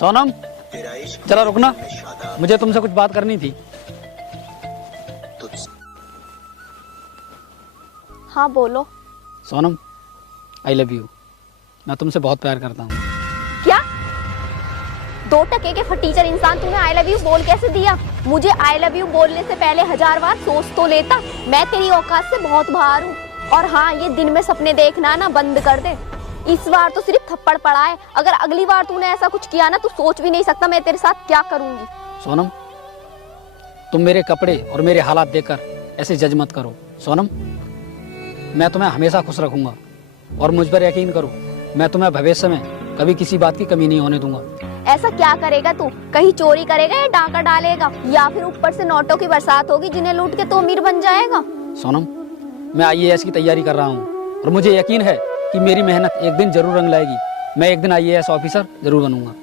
सोनम चला रुकना, मुझे तुमसे कुछ बात करनी थी। हाँ बोलो। सोनम आई लव यू, मैं तुमसे बहुत प्यार करता हूँ। क्या 2 टके के फटीचर इंसान तुम्हें आई लव यू बोल कैसे दिया? मुझे आई लव यू बोलने से पहले 1000 बार सोच तो लेता। मैं तेरी औकात से बहुत बाहर हूँ। और हाँ, ये दिन में सपने देखना ना बंद कर दे। इस बार तो सिर्फ थप्पड़ पड़ा है, अगर अगली बार तूने ऐसा कुछ किया ना तो सोच भी नहीं सकता मैं तेरे साथ क्या करूंगी। सोनम तुम मेरे कपड़े और मेरे हालात देखकर ऐसे जज मत करो। सोनम मैं तुम्हें हमेशा खुश रखूंगा और मुझ पर यकीन करो, मैं तुम्हें भविष्य में कभी किसी बात की कमी नहीं होने दूंगा। ऐसा क्या करेगा तू? कहीं चोरी करेगा या डाका डालेगा, या फिर ऊपर से नोटों की बरसात होगी जिन्हें लूट के तो अमीर बन जाएगा? सोनम मैं IAS की तैयारी कर रहा हूँ और मुझे यकीन है कि मेरी मेहनत एक दिन जरूर रंग लाएगी। मैं एक दिन IAS ऑफिसर जरूर बनूंगा।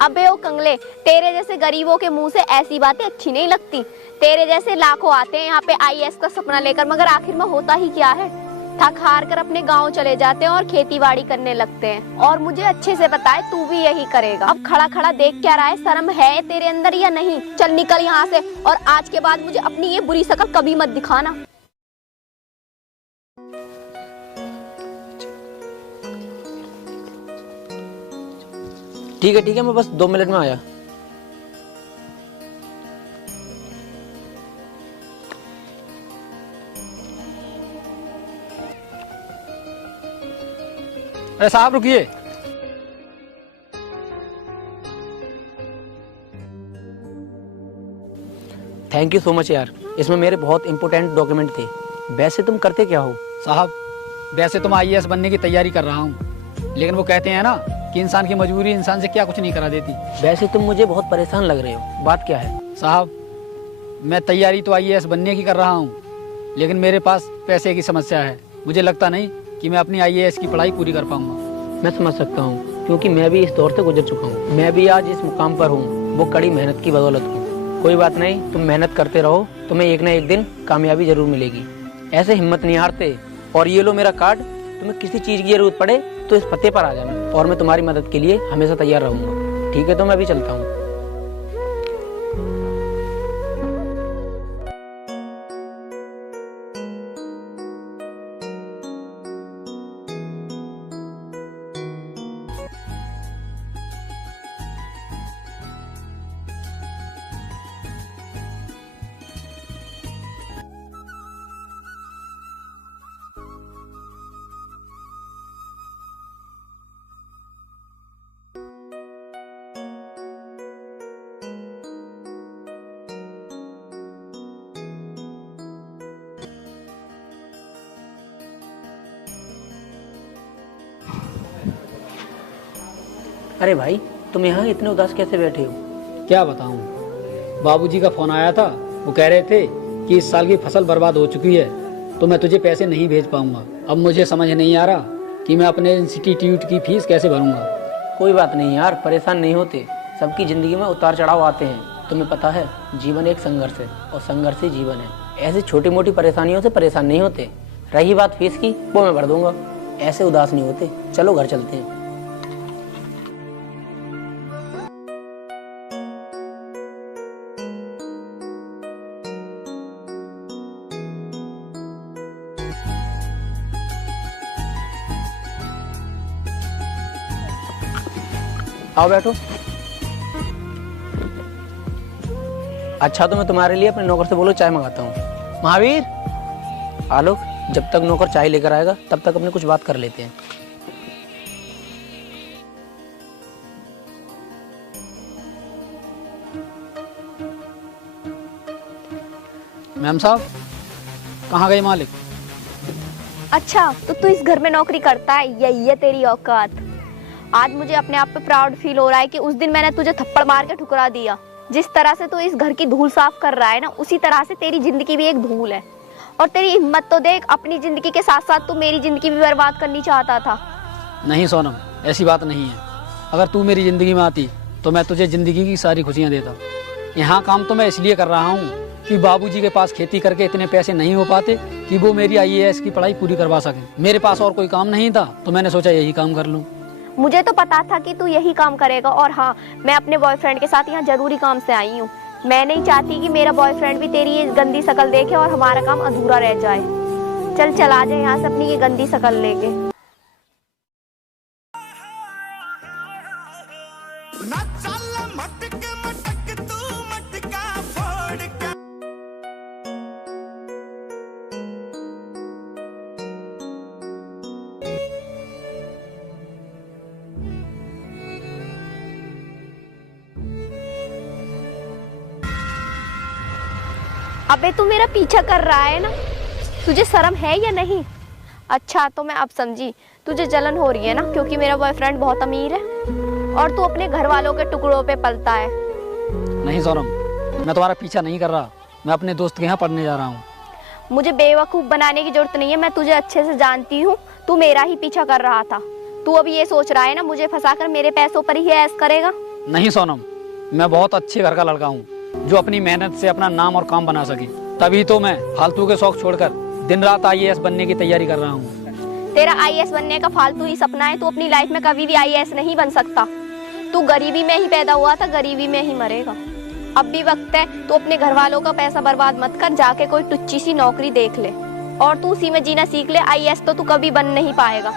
अबे ओ कंगले, तेरे जैसे गरीबों के मुंह से ऐसी बातें अच्छी नहीं लगती। तेरे जैसे लाखों आते हैं यहाँ पे IAS का सपना लेकर, मगर आखिर में होता ही क्या है? थक हार कर अपने गांव चले जाते हैं और खेती बाड़ी करने लगते हैं। और मुझे अच्छे से पता है तू भी यही करेगा। अब खड़ा खड़ा देख क्या रहा है? शर्म है तेरे अंदर या नहीं? चल निकल यहाँ से, और आज के बाद मुझे अपनी ये बुरी शक्ल कभी मत दिखाना। ठीक है मैं बस 2 मिनट में आया। अरे साहब रुकिए। थैंक यू सो मच यार, इसमें मेरे बहुत इंपॉर्टेंट डॉक्यूमेंट थे। वैसे तुम करते क्या हो? साहब वैसे तो मैं IAS बनने की तैयारी कर रहा हूँ, लेकिन वो कहते हैं ना कि इंसान की मजबूरी इंसान से क्या कुछ नहीं करा देती। वैसे तुम मुझे बहुत परेशान लग रहे हो, बात क्या है? साहब मैं तैयारी तो IAS बनने की कर रहा हूँ, लेकिन मेरे पास पैसे की समस्या है। मुझे लगता नहीं कि मैं अपनी IAS की पढ़ाई पूरी कर पाऊंगा। मैं समझ सकता हूँ, क्योंकि मैं भी इस दौर से गुजर चुका हूँ। मैं भी आज इस मुकाम पर हूँ, वो कड़ी मेहनत की बदौलत हूँ। कोई बात नहीं, तुम मेहनत करते रहो, तुम्हें एक ना एक दिन कामयाबी जरूर मिलेगी। ऐसे हिम्मत नहीं हारते। और ये लो मेरा कार्ड, तुम्हें किसी चीज की जरूरत पड़े तो इस पते पर आ जाना, और मैं तुम्हारी मदद के लिए हमेशा तैयार रहूंगा। ठीक है, तो मैं अभी चलता हूँ। अरे भाई, तुम यहाँ इतने उदास कैसे बैठे हो? क्या बताऊं, बाबूजी का फोन आया था। वो कह रहे थे कि इस साल की फसल बर्बाद हो चुकी है, तो मैं तुझे पैसे नहीं भेज पाऊंगा। अब मुझे समझ नहीं आ रहा कि मैं अपने इंस्टीट्यूट की फीस कैसे भरूंगा। कोई बात नहीं यार, परेशान नहीं होते। सबकी जिंदगी में उतार चढ़ाव आते हैं। तुम्हें पता है, जीवन एक संघर्ष है और संघर्ष ही जीवन है। ऐसी छोटी मोटी परेशानियों से परेशान नहीं होते। रही बात फीस की, वो मैं भर दूंगा। ऐसे उदास नहीं होते। चलो घर चलते हैं। आओ बैठो। अच्छा, तो मैं तुम्हारे लिए अपने नौकर से बोलो चाय मंगाता हूँ। महावीर, आलोक, जब तक नौकर चाय लेकर आएगा तब तक अपने कुछ बात कर लेते हैं। मैम साहब, कहाँ गए मालिक? अच्छा, तो तू इस घर में नौकरी करता है? यही है तेरी औकात। आज मुझे अपने आप पे प्राउड फील हो रहा है कि उस दिन मैंने तुझे थप्पड़ मार के ठुकरा दिया। जिस तरह से तू इस घर की धूल साफ कर रहा है ना, उसी तरह से तेरी जिंदगी भी एक धूल है। और तेरी हिम्मत तो देख, अपनी जिंदगी के साथ साथ तू मेरी जिंदगी भी बर्बाद करनी चाहता था। नहीं सोनम, ऐसी बात नहीं है। अगर तू मेरी जिंदगी में आती तो मैं तुझे जिंदगी की सारी खुशियाँ देता। यहाँ काम तो मैं इसलिए कर रहा हूँ कि बाबूजी के पास खेती करके इतने पैसे नहीं हो पाते कि वो मेरी IAS की पढ़ाई पूरी करवा सकें। मेरे पास और कोई काम नहीं था, तो मैंने सोचा यही काम कर लूँ। मुझे तो पता था कि तू यही काम करेगा। और हाँ, मैं अपने बॉयफ्रेंड के साथ यहाँ जरूरी काम से आई हूँ। मैं नहीं चाहती कि मेरा बॉयफ्रेंड भी तेरी ये गंदी शक्ल देखे और हमारा काम अधूरा रह जाए। चल चला जा यहाँ से अपनी ये गंदी शक्ल लेके। अबे तू मेरा पीछा कर रहा है ना, तुझे शर्म है या नहीं? अच्छा तो मैं अब समझी, तुझे जलन हो रही है ना क्योंकि मेरा बॉयफ्रेंड बहुत अमीर है और तू अपने घर वालों के टुकड़ों पे पलता है। नहीं सोनम, मैं तुम्हारा पीछा नहीं कर रहा, मैं अपने दोस्त के यहाँ पढ़ने जा रहा हूँ। मुझे बेवकूफ़ बनाने की जरूरत नहीं है, मैं तुझे अच्छे से जानती हूँ। तू मेरा ही पीछा कर रहा था। तू अब ये सोच रहा है ना मुझे फंसाकर मेरे पैसों पर ही ऐश करेगा। नहीं सोनम, मैं बहुत अच्छे घर का लड़का हूँ जो अपनी मेहनत से अपना नाम और काम बना सके। तभी तो मैं फालतू के शौक छोड़कर दिन रात IAS बनने की तैयारी कर रहा हूँ। तेरा IAS बनने का फालतू ही सपना है। तू अपनी लाइफ में कभी भी IAS नहीं बन सकता। तू गरीबी में ही पैदा हुआ था, गरीबी में ही मरेगा। अब भी वक्त है, तू अपने घर वालों का पैसा बर्बाद मत कर, जाके कोई टुच्ची सी नौकरी देख ले और तू उसी में जीना सीख ले। IAS तो तू कभी बन नहीं पाएगा।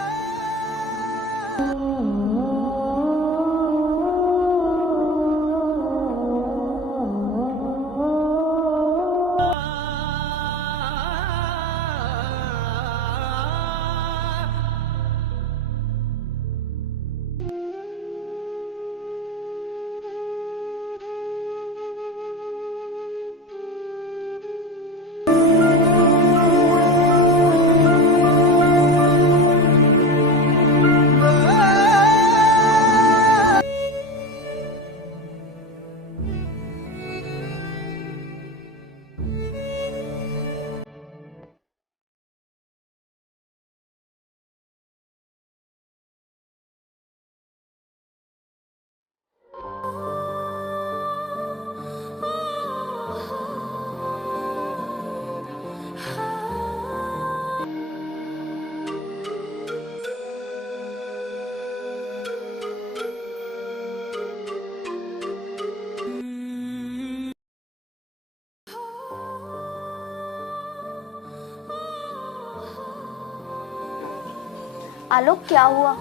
आलोक क्या हुआ?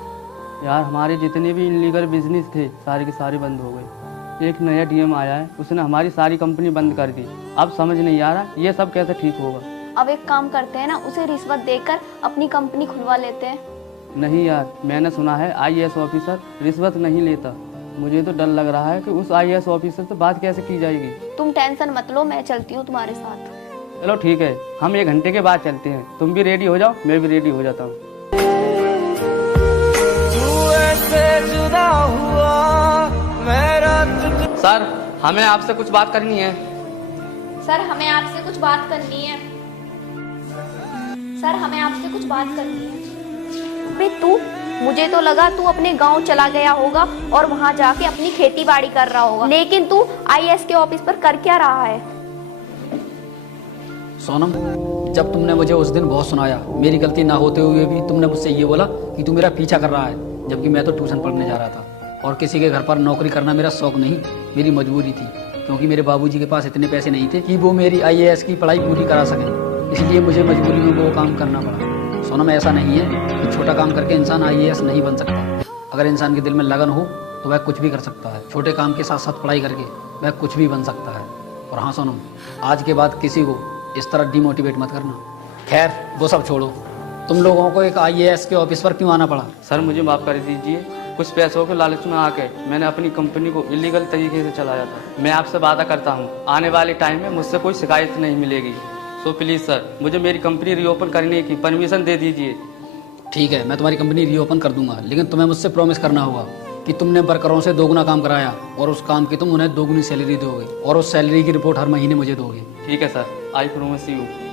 यार हमारे जितने भी इनलीगल बिजनेस थे सारे के सारे बंद हो गए। एक नया DM आया है, उसने हमारी सारी कंपनी बंद कर दी। अब समझ नहीं आ रहा ये सब कैसे ठीक होगा। अब एक काम करते हैं ना, उसे रिश्वत देकर अपनी कंपनी खुलवा लेते हैं। नहीं यार, मैंने सुना है IAS ऑफिसर रिश्वत नहीं लेता। मुझे तो डर लग रहा है कि उस IAS ऑफिसर से बात कैसे की जाएगी। तुम टेंशन मत लो, मैं चलती हूँ तुम्हारे साथ। चलो ठीक है, हम 1 घंटे के बाद चलते हैं। तुम भी रेडी हो जाओ, मैं भी रेडी हो जाता हूँ। सर हमें आपसे कुछ बात करनी है। सर हमें आपसे कुछ बात करनी है। सर हमें आपसे कुछ बात करनी है। अबे तू, मुझे तो लगा तू अपने गांव चला गया होगा और वहां जाके अपनी खेती बाड़ी कर रहा होगा, लेकिन तू IAS के ऑफिस पर कर क्या रहा है? सोनम, जब तुमने मुझे उस दिन बहुत सुनाया, मेरी गलती ना होते हुए भी तुमने मुझसे ये बोला कि तू मेरा पीछा कर रहा है, जबकि मैं तो ट्यूशन पढ़ने जा रहा था और किसी के घर पर नौकरी करना मेरा शौक नहीं, मेरी मजबूरी थी, क्योंकि मेरे बाबूजी के पास इतने पैसे नहीं थे कि वो मेरी IAS की पढ़ाई पूरी करा सकें। इसलिए मुझे मजबूरी में वो काम करना पड़ा। सोनम, ऐसा नहीं है कि छोटा काम करके इंसान IAS नहीं बन सकता। अगर इंसान के दिल में लगन हो तो वह कुछ भी कर सकता है। छोटे काम के साथ साथ पढ़ाई करके वह कुछ भी बन सकता है। और हाँ सोनम, आज के बाद किसी को इस तरह डिमोटिवेट मत करना। खैर वो सब छोड़ो, तुम लोगों को एक IAS के ऑफिस पर क्यों आना पड़ा? सर मुझे माफ़ कर दीजिए, कुछ पैसों के लालच में आके मैंने अपनी कंपनी को इलीगल तरीके से चलाया था। मैं आपसे वादा करता हूँ आने वाले टाइम में मुझसे कोई शिकायत नहीं मिलेगी। सो प्लीज़ सर, मुझे मेरी कंपनी रीओपन करने की परमिशन दे दीजिए। ठीक है, मैं तुम्हारी कंपनी रीओपन कर दूंगा, लेकिन तुम्हें मुझसे प्रॉमिस करना होगा कि तुमने वर्करों से दोगुना काम कराया और उस काम की तुम उन्हें दोगुनी सैलरी दोगे और उस सैलरी की रिपोर्ट हर महीने मुझे दोगे। ठीक है सर, आई प्रॉमिस यू।